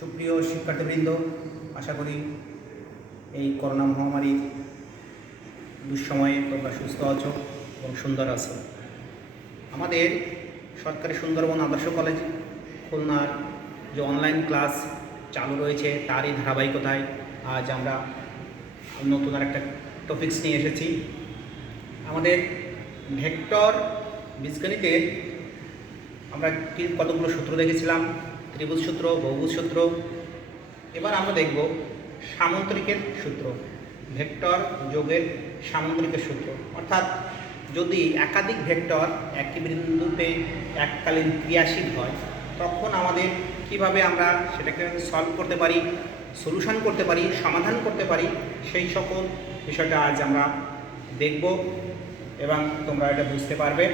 সুপ্রিয় শিক্ষার্থীবৃন্দ, আশা করি এই করোনা মহামারীর দুঃসময়ে তোমরা সুস্থ আছো এবং সুন্দর আছো। আমাদের সরকারি সুন্দরবন আদর্শ কলেজ খুলনার যে অনলাইন ক্লাস চালু রয়েছে তারই ধারাবাহিকতায় আজ আমরা নতুন আরেকটা টপিকস নিয়ে এসেছি। আমাদের ভেক্টর বীজগণিতের আমরা কতগুলো সূত্র দেখেছিলাম, ত্রিভুজ সূত্র, বহুভুজ সূত্র। এবার আমরা দেখব সামুদ্রিকের সূত্র, ভেক্টর যোগের সামুদ্রিকের সূত্র। অর্থাৎ যদি একাধিক ভেক্টর একই বিন্দুতে এককালীন ক্রিয়াশীল হয় তখন আমাদের কিভাবে আমরা সেটাকে সলভ করতে পারি, সলিউশন করতে পারি, সমাধান করতে পারি, সেই সকল বিষয়টা আজ আমরা দেখব এবং তোমরা এটা বুঝতে পারবে।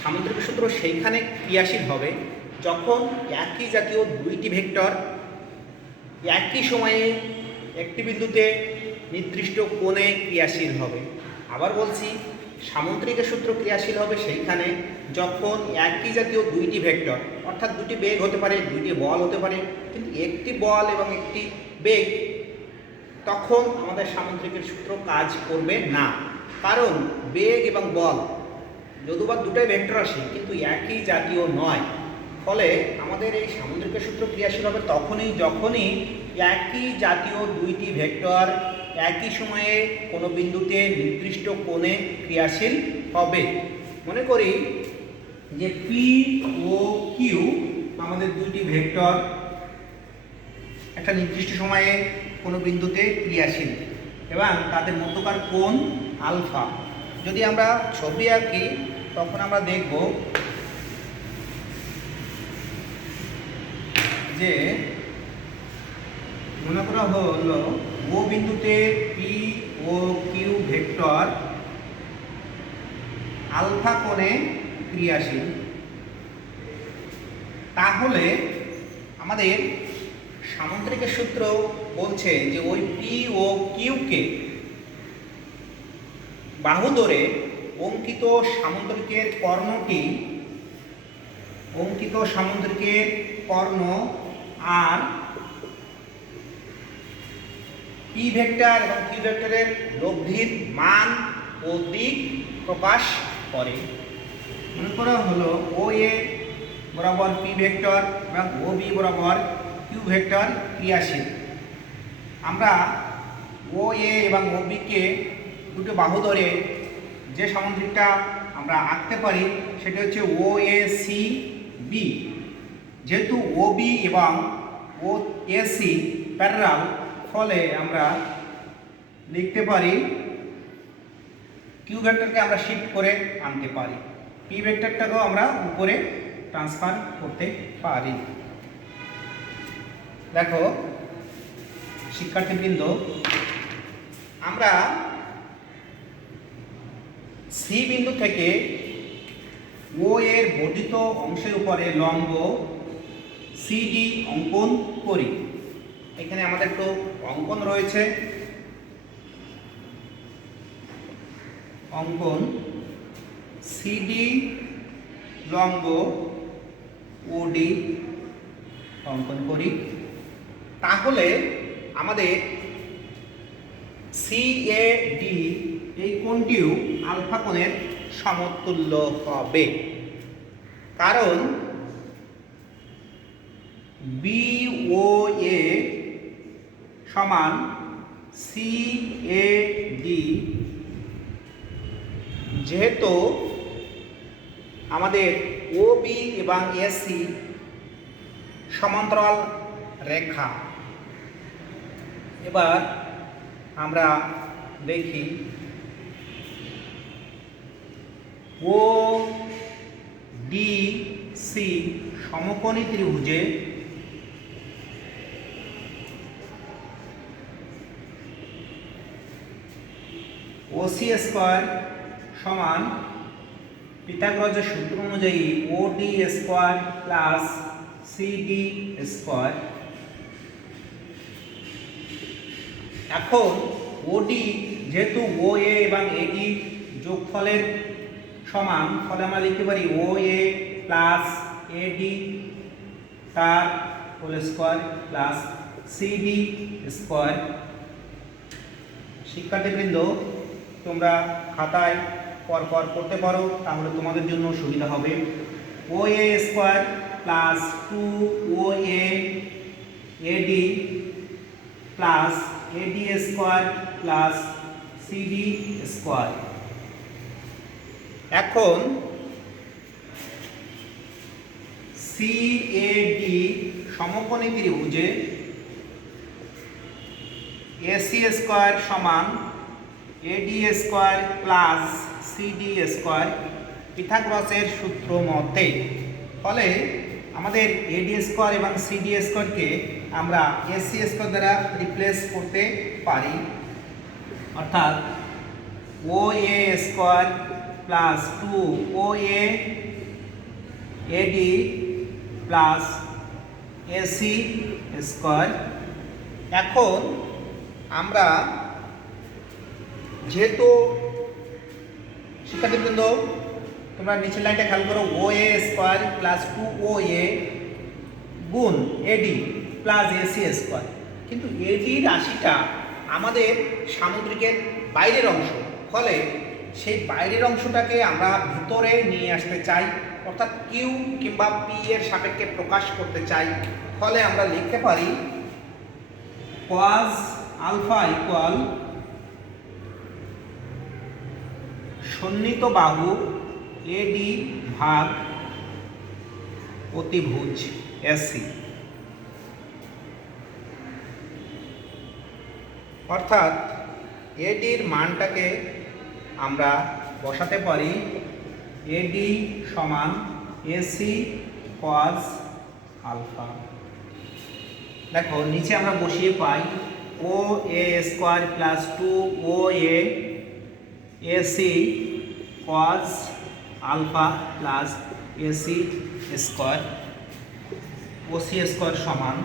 সামুদ্রিক সূত্র সেইখানে ক্রিয়াশীল হবে যখন একই জাতীয় দুইটি ভেক্টর একই সময়ে একটি বিন্দুতে নির্দিষ্ট কোণে ক্রিয়াশীল হবে। আবার বলছি, সামুদ্রিক সূত্র ক্রিয়াশীল হবে সেইখানে যখন একই জাতীয় দুইটি ভেক্টর, অর্থাৎ দুটি বেগ হতে পারে, দুইটি বল হতে পারে, কিন্তু একটি বল এবং একটি বেগ, তখন আমাদের সামুদ্রিকের সূত্র কাজ করবে না। কারণ বেগ এবং বল যদিও দুটাই ভেক্টর আসে কিন্তু একই জাতীয় নয়, ফলে আমাদের এই সামুদ্রিকের সূত্র ক্রিয়াশীল হবে যখনই একই জাতীয় দুইটি ভেক্টর একই সময়ে কোনো বিন্দুতে নির্দিষ্ট কোণে ক্রিয়াশীল হবে। মনে করি যে পি ও কিউ আমাদের দুইটি ভেক্টর একটা নির্দিষ্ট সময়ে কোনো বিন্দুতে ক্রিয়াশীল এবং তাদের মধ্যকার কোণ আলফা। যদি আমরা ছবি আঁকি তখন আমরা দেখব যে মনে করা হলো ও বিন্দুতে P O Q vector alpha কোণে ক্রিয়াশীল, তাহলে আমাদের সামুদ্রিকের সূত্র বলছে যে ওই পি ও কিউকে বাহু ধরে অঙ্কিত সামুদ্রিকের কর্ণ আর পি ভেক্টর এবং কিউ ভেক্টরের লব্ধির মান ও দিক প্রকাশ করে। মনে করা হলো ও এ বরাবর পি ভেক্টর এবং ও বি বরাবর কিউ ভেক্টর ক্রিয়াশীল। আমরা ও এ এবং ও বিকে দুটো বাহু ধরে যে সামুদ্রিকটা আমরা আঁকতে পারি সেটা হচ্ছে ও এ সি বি। যেহেতু ও বি এবং ও এ সি প্যারালাল, ফলে আমরা লিখতে পারি কিউ ভেক্টরকে আমরা শিফট করে আনতে পারি, পি ভেক্টরটাকেও আমরা উপরে ট্রান্সফার করতে পারি। দেখো শিক্ষার্থীবৃন্দ, আমরা সি বিন্দু থেকে ও এর বর্ধিত অংশের উপরে লম্ব সিডি অঙ্কন করি। এখানে আমাদের একটু অঙ্কন রয়েছে, অঙ্কন সিডি লম্ব ওডি অঙ্কন করি। তাহলে আমাদের সিএডি এই কোণটিও আলফা কোণের সমতুল্য হবে, কারণ বিওএ সমান সিএডি। যেহেতু আমাদের ওবি এবং এসি সমান্তরাল রেখা, এবার আমরা দেখি ও ডি সি সমকোণী ত্রিভুজে ওসি স্কয়ার সমান পিথাগোরাসের সূত্র অনুযায়ী ওডি স্কয়ার প্লাস সিডি স্কয়ার। এখন ওডি যেহেতু ও এ এবং এডি যোগফলের সমান, ফলে আমরা লিখতে পারি ও এ প্লাস এডি তার whole square plus CD square. শিক্ষার্থীবৃন্দ, তোমরা খাতায় পরপর করতে পারো, তাহলে তোমাদের জন্য সুবিধা হবে। O A square plus 2OA AD plus AD square plus CD square. এখন CAD সমকোণী ত্রিভুজে AC স্কোয়ার সমান AD square plus CD square পিথাগোরাসের সূত্র মতে। ফলে আমাদের AD স্কোয়ার এবং CD স্কোয়ারকে আমরা AC স্কোয়ার দ্বারা রিপ্লেস করতে পারি, অর্থাৎ OA square plus 2OA AD plus AC square. এখন আমরা যেহেতু শিক্ষার্থীবৃন্দ তোমরা নিচের লাইনটা খেয়াল করো, OA স্কোয়ার প্লাস 2OA গুণ AD প্লাস AC স্কোয়ার, কিন্তু AD রাশিটা আমাদের সামুদ্রিকের বাইরের অংশ, ফলে সেই বাইরের অংশটাকে আমরা ভিতরে নিয়ে আসতে চাই, অর্থাৎ কিউ কিংবা পি এর সাপেক্ষে প্রকাশ করতে চাই। ফলে আমরা লিখতে পারি cos আলফা ইকুয়াল সন্নিহিত বাহু AD ভাগ অতিভুজ AC, অর্থাৎ ADর মানটাকে আমরা বসাতে পারি AD সমান AC cos আলফা। দেখো নিচে আমরা বসিয়ে পাই OA square plus 2OA AC cos alpha plus AC square, OC square সমান,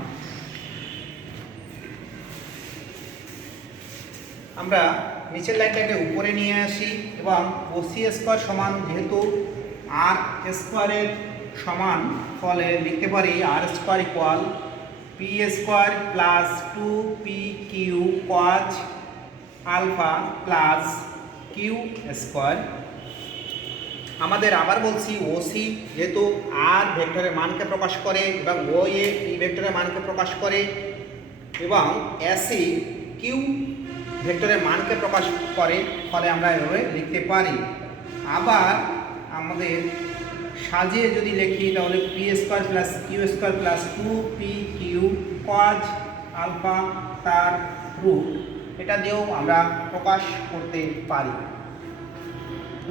আমরা নিচের লাইনটাকে উপরে নিয়ে আসি এবং OC স্কোয়ার সমান যেহেতু আর স্কোয়ারের সমান, ফলে লিখতে পারি R square equal P square plus 2PQ cos alpha plus Q square. আমাদের আবার বলছি ওসি যেহেতু আর ভেক্টরের মানকে প্রকাশ করে এবং OA পি ভেক্টরের মানকে প্রকাশ করে এবং এসি কিউ ভেক্টরের মানকে প্রকাশ করে, ফলে আমরা এভাবে লিখতে পারি। আবার আমাদের সাজিয়ে যদি লিখি তাহলে P square plus Q square plus 2PQ cos alpha তার রুট, এটা দিয়েও আমরা প্রকাশ করতে পারি।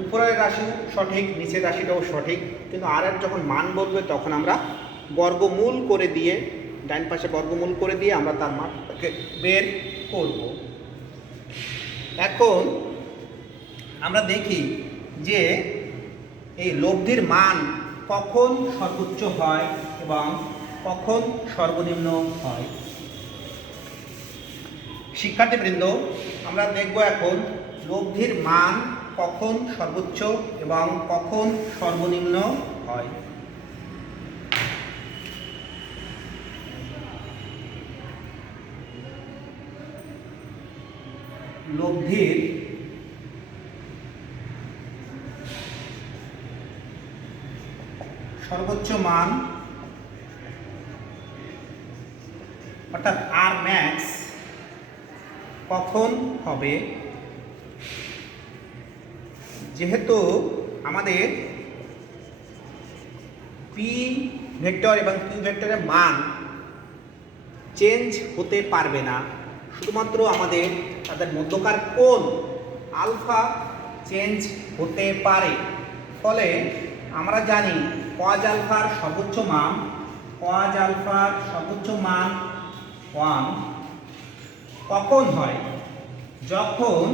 উপরের রাশি সঠিক, নিচের রাশিটাও সঠিক, কিন্তু আর এর যখন মান বলবে তখন আমরা বর্গমূল করে দিয়ে, ডান পাশে বর্গমূল করে দিয়ে আমরা তার মানটাকে বের করব। এখন আমরা দেখি যে এই লব্ধির মান কখন সর্বোচ্চ হয় এবং কখন সর্বনিম্ন হয়। শিক্ষার্থীবৃন্দ, আমরা দেখব এখন লব্ধির মান কখন সর্বোচ্চ এবং কখন সর্বনিম্ন হয়। লব্ধির সর্বোচ্চ মান অর্থাৎ আর ম্যাক্স কখন হবে, যেহেতু আমাদের পি ভেক্টর এবং কিউ ভেক্টরের মান চেঞ্জ হতে পারবে না, শুধুমাত্র আমাদের তাদের মধ্যকার কোণ আলফা চেঞ্জ হতে পারে। ফলে আমরা জানি cos আলফার সর্বোচ্চ মান 1 কখন হয়, যখন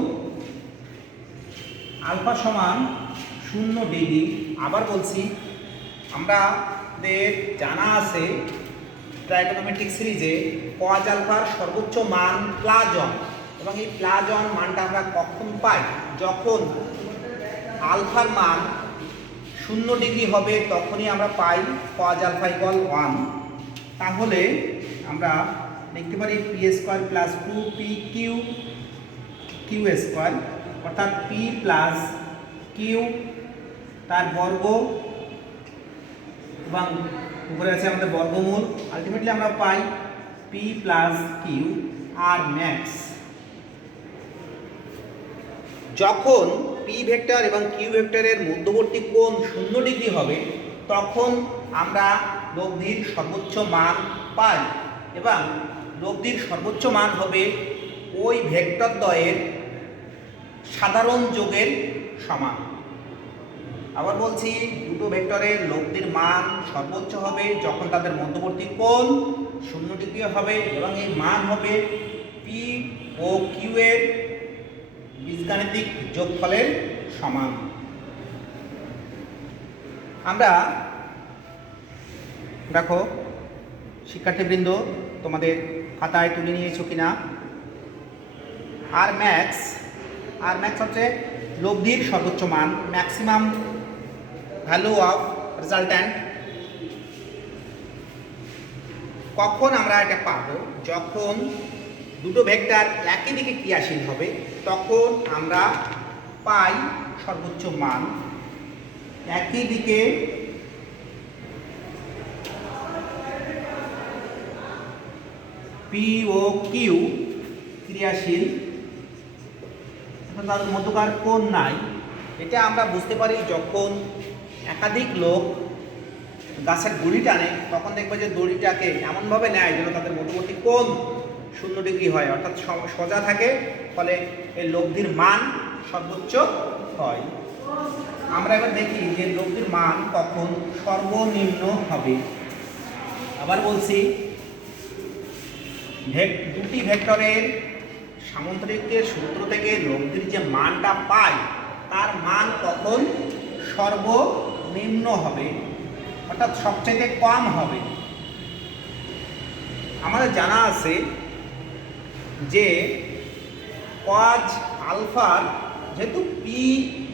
আলফা সমান 0 ডিগ্রি। আবার বলছি, আমাদের জানা আছে ট্রাইগোনোমেট্রিক সিরিজে cos আলফার সর্বোচ্চ মান প্লাজন, এবং এই প্লাজন মানটা আমরা কখন পাই, যখন আলফার মান 0 ডিগ্রি হবে তখনই আমরা পাই cos আলফা ইকুয়াল 1। তাহলে আমরা লিখতে পারি P square plus 2p Q square, অর্থাৎ পি প্লাস কিউ তার বর্গ এবং উপরে আছে আমাদের বর্গমূল। আলটিমেটলি আমরা পাই পি প্লাস কিউ আর ম্যাক্স। যখন পি ভেক্টর এবং কিউ ভেক্টরের মধ্যবর্তী কোণ 0 ডিগ্রি হবে তখন আমরা লব্ধির সর্বোচ্চ মান পাই এবং লব্ধির সর্বোচ্চ মান হবে ওই ভেক্টর দ্বয়ের সাধারণ যোগের সমান। আবার বলছি, দুটো ভেক্টরের লব্ধির মান সর্বোচ্চ হবে যখন তাদের মধ্যবর্তী কোণ 0 ডিগ্রি হবে এবং এই মান হবে পি ও কিউ এর বীজগাণিতিক যোগফলের সমান। আমরা দেখো শিক্ষার্থীবৃন্দ, তোমাদের খাতায় তুলে নিয়েছো কিনা, আর ম্যাক্স হচ্ছে লব্ধির সর্বোচ্চ মান, ম্যাক্সিমাম ভ্যালু অফ রেজাল্ট্যান্ট। কখন আমরা এটা পাবো? যখন দুটো ভেক্টর একই দিকে ক্রিয়াশীল হবে তখন আমরা পাই সর্বোচ্চ মান। একই দিকে পি ও কিউ ক্রিয়াশীল, তাদের মধ্যকার কোণ নাই। এটা আমরা বুঝতে পারি যখন একাধিক লোক গাছের দড়ি টানে, তখন দেখবে যে দড়িটাকে এমনভাবে নেয় যেন তাদের মধ্যবর্তী কোণ 0 ডিগ্রি হয়, অর্থাৎ সোজা থাকে, ফলে এই লব্ধির মান সর্বোচ্চ হয়। আমরা এবার দেখি যে লব্ধির মান কখন সর্বনিম্ন হবে। আবার বলছি, দুটি ভেক্টরের সামান্তরিকের সূত্র থেকে লব্ধির যে মানটা পাই তার মান কখন সর্বনিম্ন হবে, অর্থাৎ সবচেয়ে কম হবে। আমাদের জানা আছে যে কজ আলফার যেহেতু পি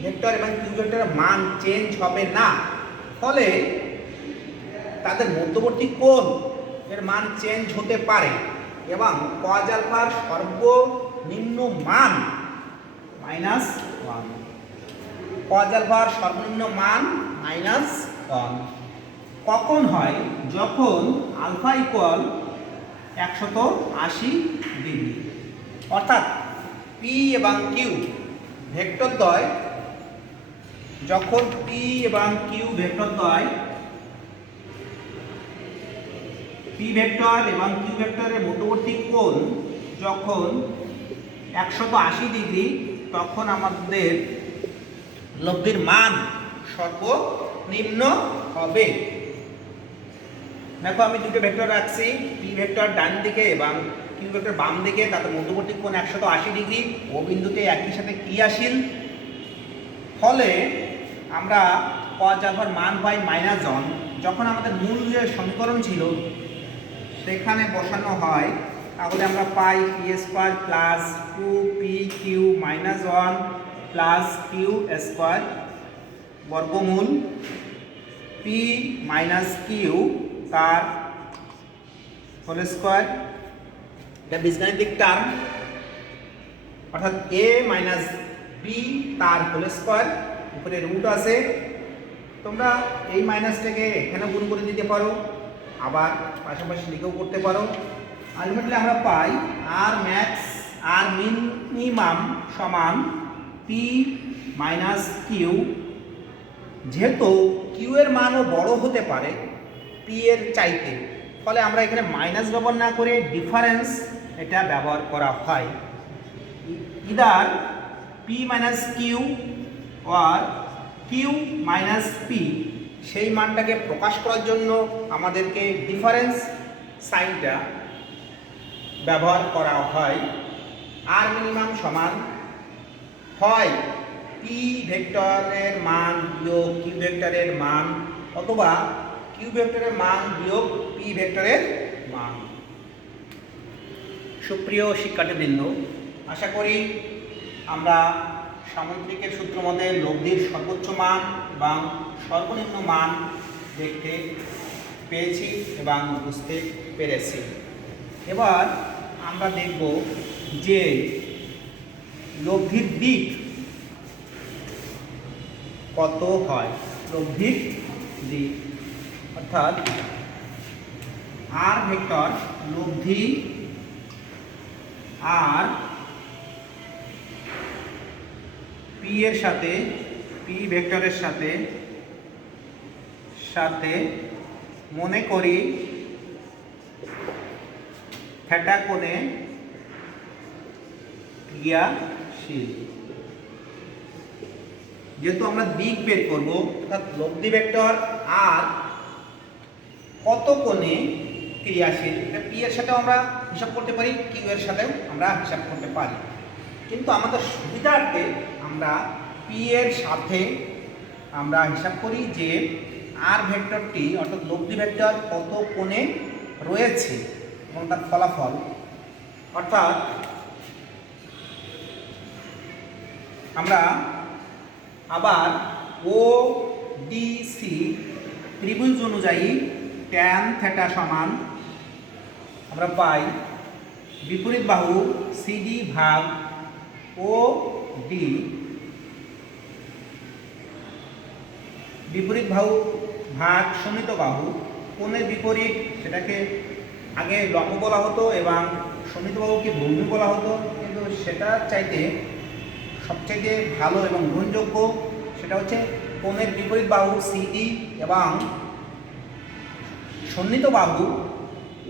ভেক্টর এবং কিউ ভেক্টরের মান চেঞ্জ হবে না, ফলে তাদের মধ্যবর্তী কোণ এর মান চেঞ্জ হতে পারে এবং কজ আলফার সর্বনিম্ন মান -1। কজ আলফার সর্বনিম্ন মান -1 কখন হয়? যখন আলফা ইকুয়াল 180 ডিগ্রি, অর্থাৎ পি এবং কিউ ভেক্টর দ্বয়, যখন পি এবং কিউ ভেক্টর দ্বয়, পি ভেক্টর এবং কিউ ভেক্টরের মধ্যবর্তী কোণ যখন 180 ডিগ্রি, তখন আমাদের লব্ধির মান সর্বনিম্ন হবে। দেখো আমি দুটো ভেক্টর রাখছি, পি ভেক্টর ডান দিকে এবং কিউ ভেক্টর বাম দিকে, তাদের মধ্যবর্তী কোণ 180 ডিগ্রি, ও বিন্দুতে একই সাথে ক্রিয়াশীল, ফলে আমরা কজ আলফার মান পাই -1। যখন আমাদের মূল যে সমীকরণ ছিল সেখানে বসানো হয়, তাহলে আমরা পাই P square plus 2p Q -1 plus Q square বর্গমূল পি মাইনাস কিউ তার হোল স্কোয়ার। এটা বীজগাণিতিক টার্ম, অর্থাৎ এ মাইনাস বি তার হোল স্কোয়ার, উপরে রুট আছে। তোমরা এই মাইনাসটাকে এখানে গুণ করে দিতে পারো, আবার পাশাপাশি লিখেও করতে পারো। আলটিমেটলি আমরা পাই আর ম্যাক্স আর মিনিমাম সমান পি মাইনাস কিউ। যেহেতু কিউ এর মানও বড় হতে পারে পি এর চাইতে, ফলে আমরা এখানে মাইনাস ব্যবহার না করে ডিফারেন্স এটা ব্যবহার করা হয়। Either P minus Q R Q minus P, সেই মানটাকে প্রকাশ করার জন্য আমাদেরকে ডিফারেন্স সাইনটা ব্যবহার করা হয়। আর মিনিমাম সমান হয় পি ভেক্টরের মান বিয়োগ কিউ ভেক্টরের মান, অথবা কিউ ভেক্টরের মান বিয়োগ পি ভেক্টরের মান। সুপ্রিয় শিক্ষার্থীবৃন্দ, আশা করি আমরা সামুদ্রিকের সূত্র মতে লব্ধির সর্বোচ্চ মান এবং সর্বনিম্ন মান দেখতে পেয়েছি এবং বুঝতে পেরেছি। এবার আমরা দেখব যে লব্ধির দিক কত হয়। লব্ধির দিক অর্থাৎ আর ভেক্টর লব্ধি আর পি এর সাথে, পি ভেক্টরের সাথে সাথে মনে করি থিটা কোণে ক্রিয়াশীল। যেহেতু আমরা দিক বের করব, অর্থাৎ লব্ধি ভেক্টর আর কত কোণে ক্রিয়াশীল, এটা পি এর সাথেও আমরা হিসাব করতে পারি, কিউ এর সাথেও আমরা হিসাব করতে পারি। কিন্তু আমাদের সুবিধার্থে আমরা পি এর সাথে আমরা হিসাব করি যে আর ভেক্টরটি অর্থাৎ লব্ধি ভেক্টর কত কোণে রয়েছে এবং তার ফলাফল, অর্থাৎ আমরা আবার ও ডি সি ত্রিভুজ অনুযায়ী ট্যান থিটা সমান আমরা পাই বিপরীত বাহু সিডি ভাগ ও ডি, বিপরীত বাহু ভাগ সমমিত বাহু। কোণের বিপরীত সেটাকে আগে লম্ব বলা হতো এবং সমমিত বাহুকে ভূমি বলা হতো, কিন্তু সেটার চাইতে সবচাইতে ভালো এবং গ্রহণযোগ্য সেটা হচ্ছে কোণের বিপরীত বাহু সিডি এবং সন্নিহিত বাহু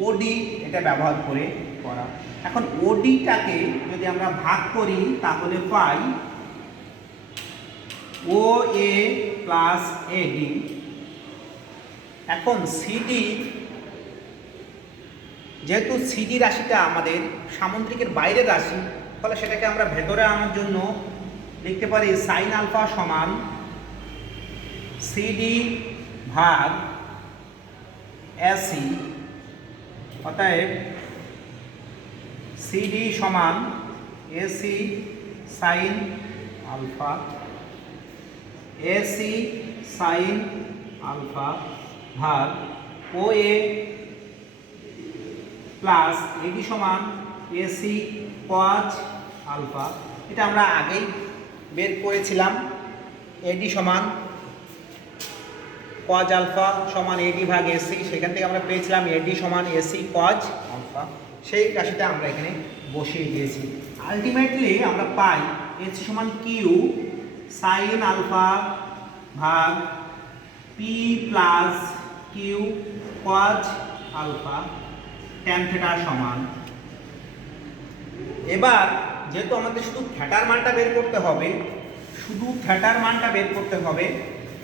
ওডি, এটা ব্যবহার করে করা। এখন ওডিটাকে যদি আমরা ভাগ করি তাহলে পাই ও এ প্লাস এডি। এখন সিডি, যেহেতু সিডি রাশিটা আমাদের সামুদ্রিকের বাইরের রাশি, ফলে সেটাকে আমরা ভেতরে আনার জন্য লিখতে পারি সাইন আলফা সমান সিডি ভাগ এসি। অতএব সিডি সমান AC sine alpha, AC sine alpha ভাগ ও এ প্লাস এডি সমান এসি কজ আলফা। এটা আমরা আগেই বের করেছিলাম, এডি সমান কজ আলফা সমান এডি ভাগ এসি, সেখান থেকে আমরা পেয়েছিলাম এডি সমান এসি কজ আলফা। সেই রাশিটা আমরা এখানে বসিয়ে দিয়েছি। আলটিমেটলি আমরা পাই এসি সমান কিউ সাইন আলফা ভাগ P plus Q cos alpha tan theta সমান। এবার যেহেতু আমাদের শুধু থিটার মানটা বের করতে হবে, শুধু থিটার মানটা বের করতে হবে,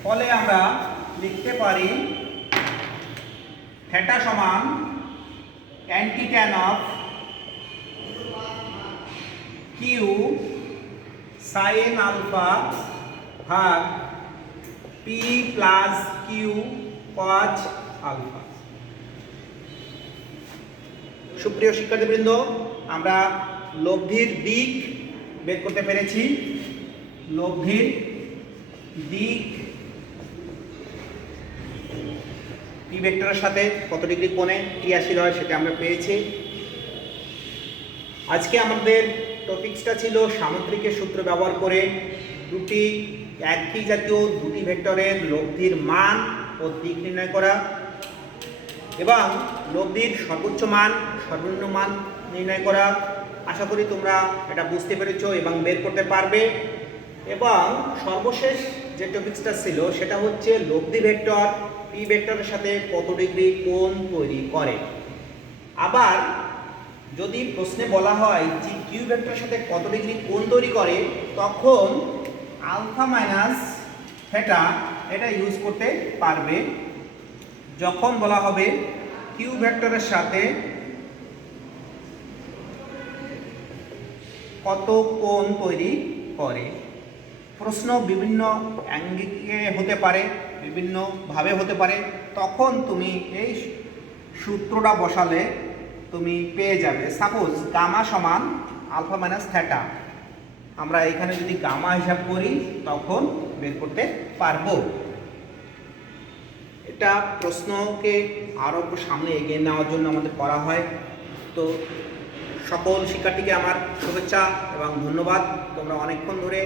ফলে আমরা লিখতে পারি থিটা সমান anti tan of Q sine alpha ভাগ P plus Q cos alpha. সুপ্রিয় শিক্ষার্থীবৃন্দ, আমরা লব্ধির দিক বের করতে পেরেছি। লব্ধির দিক পি ভেক্টরের সাথে কত ডিগ্রি কোণে ক্রিয়াশীল হয় সেটা আমরা পেয়েছি। আজকে আমাদের টপিকসটা ছিল সামুদ্রিকের সূত্র ব্যবহার করে দুটি একই জাতীয় দুটি ভেক্টরের লব্ধির মান ও দিক নির্ণয় করা এবং লব্ধির সর্বোচ্চ মান সর্বনিম্ন মান নির্ণয় করা। আশা করি তোমরা এটা বুঝতে পেরেছো এবং বের করতে পারবে। এবং সর্বশেষ যে টপিকসটা ছিল সেটা হচ্ছে লব্ধি ভেক্টর পি ভেক্টরের সাথে কত ডিগ্রি কোণ তৈরি করে। আবার যদি প্রশ্নে বলা হয় যে কিউ ভেক্টরের সাথে কত ডিগ্রি কোণ তৈরি করে, তখন আলফা মাইনাস থিটা এটা ইউজ করতে পারবে যখন বলা হবে কিউ ভেক্টরের সাথে কত কোণ তৈরি করে। প্রশ্ন বিভিন্ন অ্যাঙ্গেলে হতে পারে, বিভিন্নভাবে হতে পারে, তখন তুমি এই সূত্রটা বসালে তুমি পেয়ে যাবে। সাপোজ গামা সমান আলফা মাইনাস থিটা, আমরা এখানে যদি গামা হিসাব করি তখন বের করতে পারবো। প্রত্যেকটা প্রশ্নকে আরও সামনে এগিয়ে নেওয়ার জন্য আমাদের করা হয়। তো সকল শিক্ষার্থীকে আমার শুভেচ্ছা এবং ধন্যবাদ। তোমরা অনেকক্ষণ ধরে